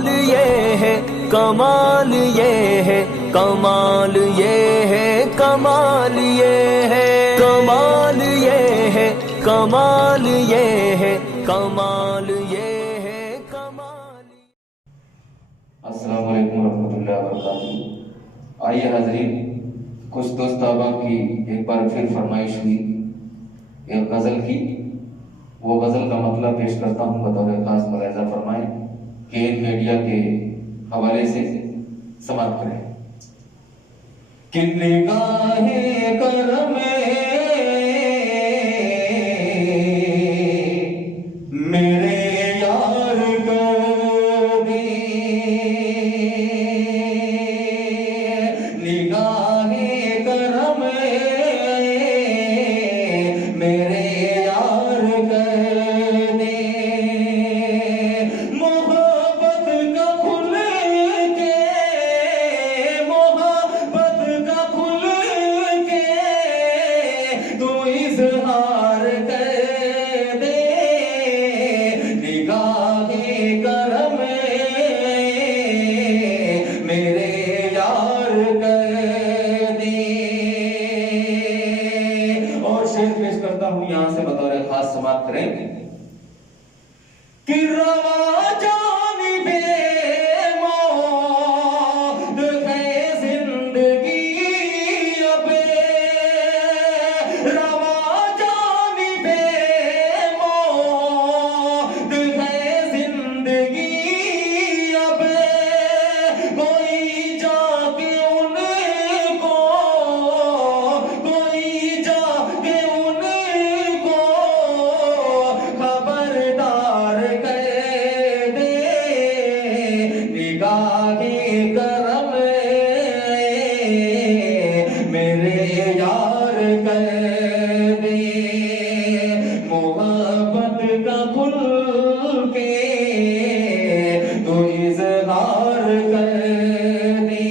कमाल ये है, कमाल ये है, कमाल ये है, कमाल ये है, कमाल ये है, कमाल ये है, कमाल ये है, कमाल। अस्सलाम वालेकुम रहमतुल्लाहि व बरकातुहू। आइए हाज़रीन, कुछ दोस्ताबा की एक बार फिर फरमाइश हुई एक गज़ल की। वो गज़ल का मतलब पेश करता हूँ, बतौर खास मुलाहिज़ा फरमाएं कि इन मीडिया के हवाले से समाप्त करें। कि निगाहे करम मेरे यार कर दी, निगाहे करम मेरे यार कर दे, मोहब्बत का खुल के, मोहब्बत का खुल के तू इज़हार कर दे, निगाहे करम मेरे यार कर दे। और शेर पेश करता हूं यहां से बतौर खास समाप्त करें कि रवा जानिबे मौत है जिंदगी अबे, रवा जानिबे मौत है जिंदगी अबे, कोई जाके उनको, कोई जाके उनको खबरदार कर दे, निगाहे करम मेरे यार कर दे, मोहब्बत का खुल के तो इज़हार कर दे।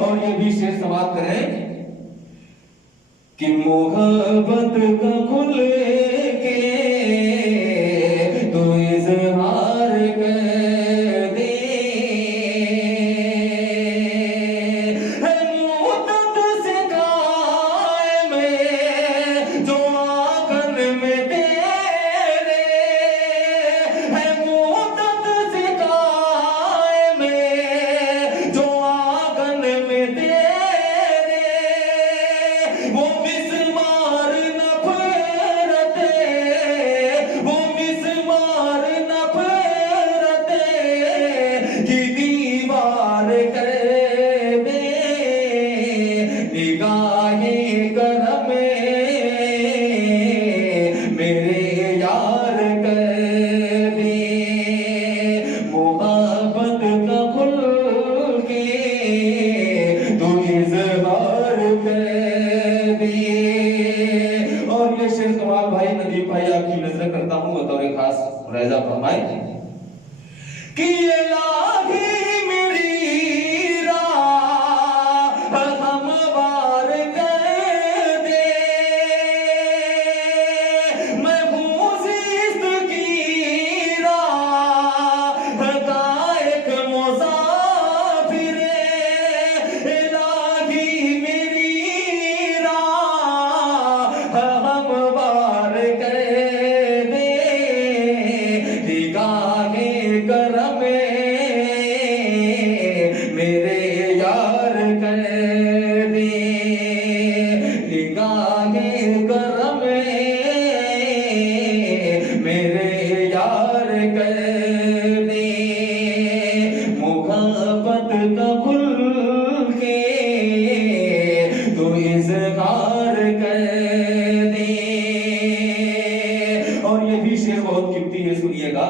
और ये भी शेर समाप्त करें कि मोहब्बत का खुल के तो इज़हार कर दे, है मुद्दत से कायम जो आंगन में तेरे, है मुद्दत से कायम जो आंगन में तेरे, वो मिस्मार नफरते, वो मिस्मार नफरते की दीवार कर दे, निगाहे करम मेरे यार कर दे, मोहब्बत का खुल के तो इज़हार कर दे। और ये शेर कमाल भाई नदीम भाई आपकी नजर करता हूं, बतौर खास मुलाहिज़ा फरमाए कि ये लाही मेरी राह हमवार कर दे, मैं हूँ ज़िस्त की राह का एक मुसाफिर, इलाही मेरी राह हमवार कर दे, निगाहे करम मेरे यार कर दे, निगाहे करम मेरे यार कर दे, मोहब्बत का खुल के तो इज़हार कर दे। और ये भी शेर बहुत कीमती है, सुनिएगा।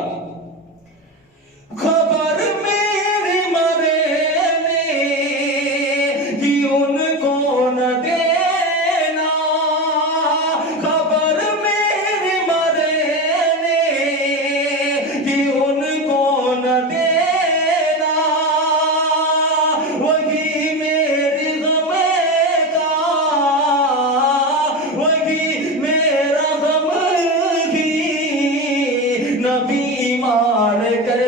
खबर मेरे मरने की उनको न देना, खबर मेरे मरने की उनको न देना, वही मेरे गम का, वही मेरा गम की न बीमार कर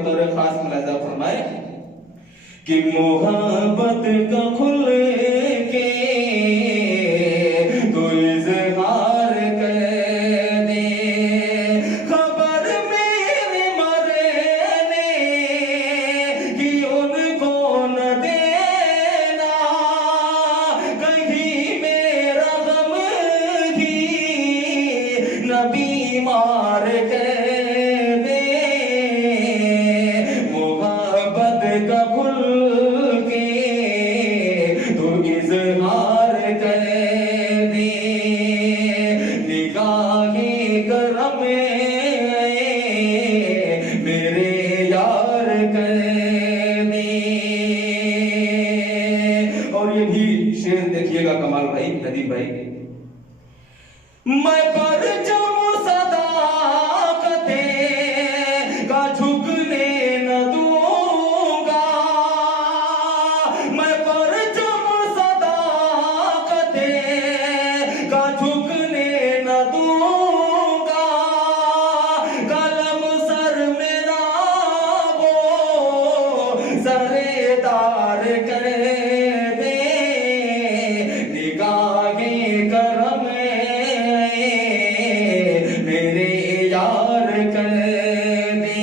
बतौर खास मुलाजा फरमाए कि मोहब्बत का खुल के तो इजहार कर दे, खबर मेरे मरने की उनको न देना, कहीं मेरा गम ही न बीमार कर दे, मोहब्बत का खुल के तो इजहार कर दे, निगाहे करम मेरे यार कर दे। और ये भी शेर देखिएगा कमाल भाई, नदीम भाई, मैं परचम सदाकते का झुकने न दूंगा, मैं परचम सदाकते का झुकने न दूंगा, कलम सर मेरा वो सरेदार कर दे, निगाहे करम मेरे यार कर दे,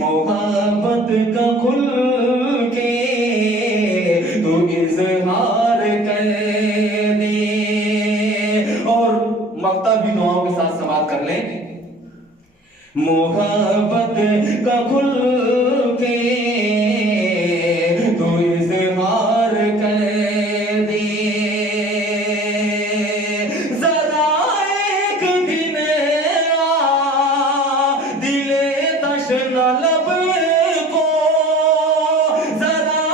मोहब्बत का खुल के तो इजहार कर दे। और मक्ता भी दुआओं के साथ समाप्त कर लें, मोहब्बत का खुल के तो इजहार कर दे, जरा एक दिन दिले तशना लब को, जरा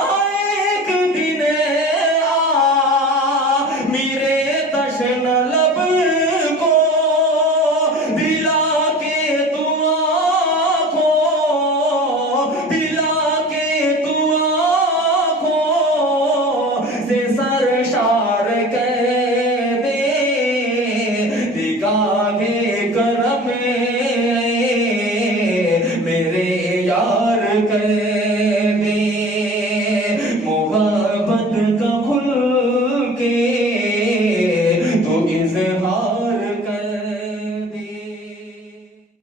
एक दिन मेरे तशना लब को, दिला के तू आँखों, दिला के तू आँखों से सरशार कर दे, निगाहे करम मेरे यार कर दे, मोहब्बत का